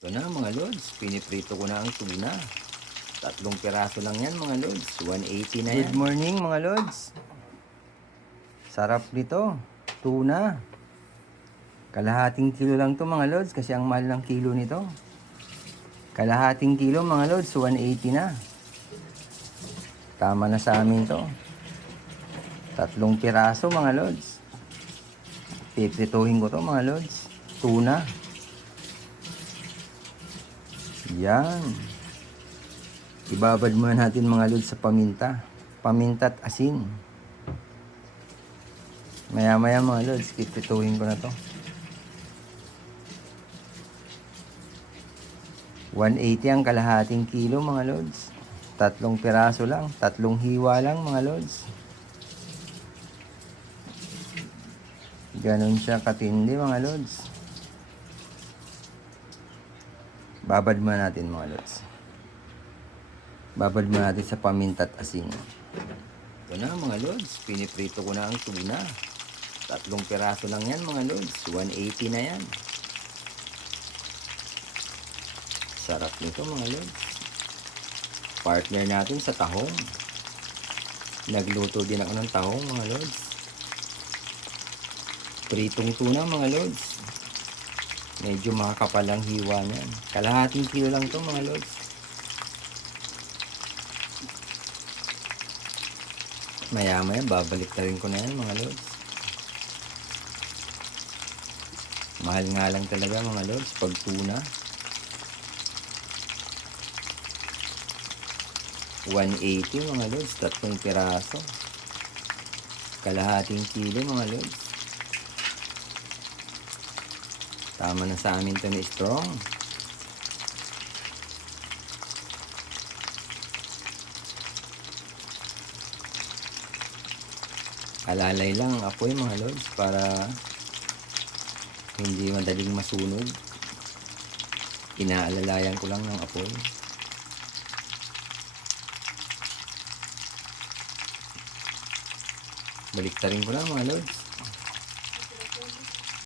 Ito na mga lods, piniprito ko na ang tuna. 3 piraso lang yan mga lods, 180 na yan. Good morning mga lods. Sarap nito, tuna. Kalahating kilo lang to mga lods kasi ang mahal ng kilo nito. Kalahating kilo mga lods, 180 na. Tama na sa amin to. 3 piraso mga lods. Piprituhin ko to mga lods. Tuna. Yan. Ibabad muna natin mga lods sa paminta. Paminta at asin. Maya maya mga lods, piprituhin ko na to. 180 ang kalahating kilo mga lods. 3 piraso lang. 3 hiwa lang mga lods. Ganon siya katindi mga lods. Babad muna natin mga lods. Babad muna natin sa paminta at asin. Ito na mga lods. Piniprito ko na ang tuna. 3 piraso lang yan mga lods. 180 na yan. Sarap nito mga lods. Partner natin sa tahong. Nagluto din ako ng tahong mga lods. Pritong tuna mga lods. Medyo makakapal ang hiwa niyan. Kalahating kilo lang to mga lods. Maya maya babalik na rin ko na yan mga lods. Mahal nga lang talaga mga lods pag tuna. 180 mga lods, 3 piraso. Kalahating kilo mga lods. Tama na sa amin to na strong. Alalay lang ang apoy mga lods para hindi madaling masunog. Inaalalayan ko lang ng apoy. Baliktarin ko lang mga lods.